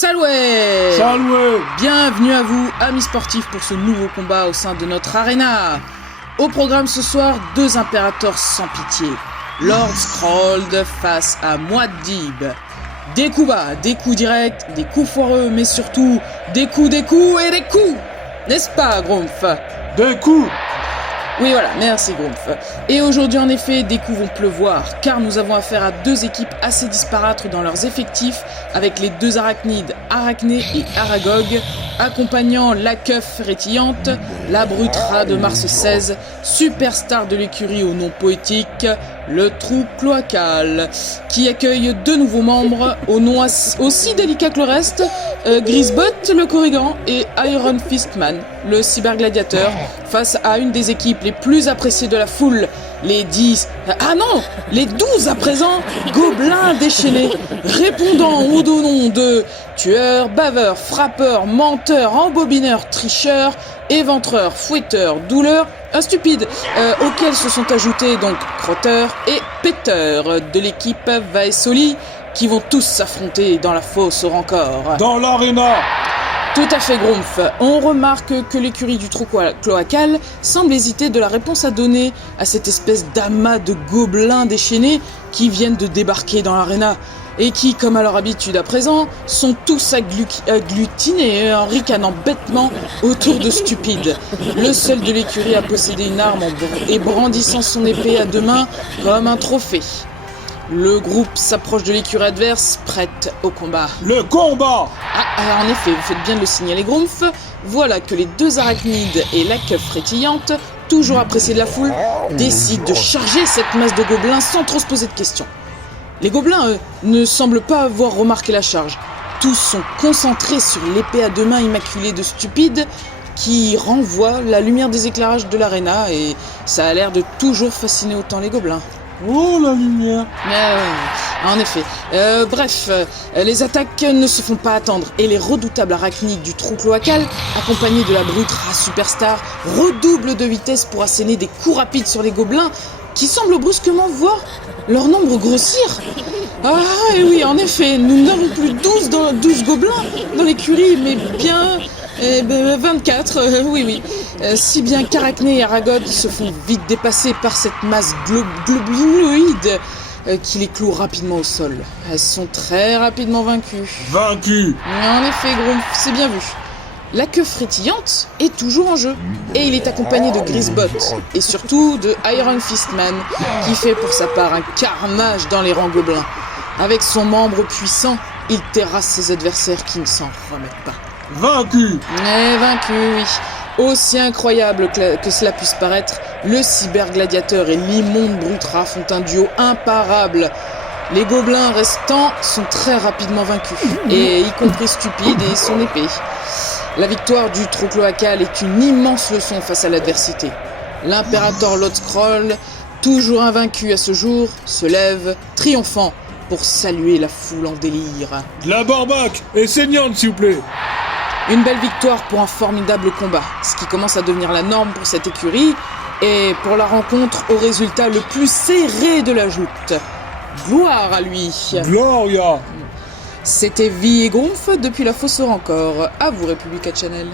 Saloué! Saloué! Bienvenue à vous, amis sportifs, pour ce nouveau combat au sein de notre arena. Au programme ce soir, deux impérateurs sans pitié. Lord Scrold face à Muad'Dib. Des coups bas, des coups directs, des coups foireux, mais surtout des coups et des coups. N'est-ce pas, Grumph? Des coups! Oui, voilà, merci Grumph. Et aujourd'hui, en effet, des coups vont pleuvoir, car nous avons affaire à deux équipes assez disparates dans leurs effectifs, avec les deux arachnides, Arachné et Aragog, accompagnant la keuf rétillante, la brute rat de Mars 16, superstar de l'écurie au nom poétique, le trou cloacal, qui accueille deux nouveaux membres au nom aussi délicat que le reste, Grisbot, le corrigan, et Iron Fistman, le cybergladiateur, face à une des équipes les plus appréciées de la foule, les 10... Ah non, les 12 à présent, gobelins déchaînés, répondant au nom de tueurs, baveurs, frappeurs, menteurs, embobineurs, tricheurs, éventreurs, fouetteurs, douleurs, stupides, auxquels se sont ajoutés donc crotteurs et péteurs de l'équipe Vaesoli, qui vont tous s'affronter dans la fosse au rancor. Dans l'aréna! Tout à fait, Grumph. On remarque que l'écurie du trou cloacal semble hésiter de la réponse à donner à cette espèce d'amas de gobelins déchaînés qui viennent de débarquer dans l'aréna et qui, comme à leur habitude à présent, sont tous agglutinés en ricanant bêtement autour de stupides. Le seul de l'écurie à posséder une arme et brandissant son épée à deux mains comme un trophée. Le groupe s'approche de l'écurie adverse, prête au combat. Le combat! Ah, en effet, vous faites bien de le signaler, Grumph. Voilà que les deux arachnides et la keuf rétillante, toujours appréciés de la foule, décident de charger cette masse de gobelins sans trop se poser de questions. Les gobelins, eux, ne semblent pas avoir remarqué la charge. Tous sont concentrés sur l'épée à deux mains immaculée de stupides qui renvoie la lumière des éclairages de l'aréna et ça a l'air de toujours fasciner autant les gobelins. Oh, la lumière! En effet. Bref, les attaques ne se font pas attendre et les redoutables arachnides du trou cloacal, accompagnés de la brute rat superstar, redoublent de vitesse pour asséner des coups rapides sur les gobelins qui semblent brusquement voir leur nombre grossir. Ah, et oui, en effet, nous n'avons plus 12 gobelins dans l'écurie, mais bien... 24, oui. Si bien qu'Arachné et Aragog se font vite dépasser par cette masse globulinoïde qui les cloue rapidement au sol. Elles sont très rapidement vaincues. Vaincu! En effet, Grumph, c'est bien vu. La keuf frétillante est toujours en jeu, et il est accompagné de Grisbot, et surtout de Iron Fistman, qui fait pour sa part un carnage dans les rangs gobelins. Avec son membre puissant, il terrasse ses adversaires qui ne s'en remettent pas. Vaincu! Vaincu, oui. Aussi incroyable que cela puisse paraître, le cybergladiateur et l'immonde brute rat font un duo imparable. Les gobelins restants sont très rapidement vaincus, et y compris Stupide et son épée. La victoire du trou cloacal est une immense leçon face à l'adversité. L'impérateur Lord Scroll, toujours invaincu à ce jour, se lève, triomphant, pour saluer la foule en délire. De la barbaque! Et saignante, s'il vous plaît! Une belle victoire pour un formidable combat, ce qui commence à devenir la norme pour cette écurie, et pour la rencontre au résultat le plus serré de la joute. Gloire à lui! Gloria! C'était Vi et Grumph depuis la fosse au rancor. À vous, Republica Channel.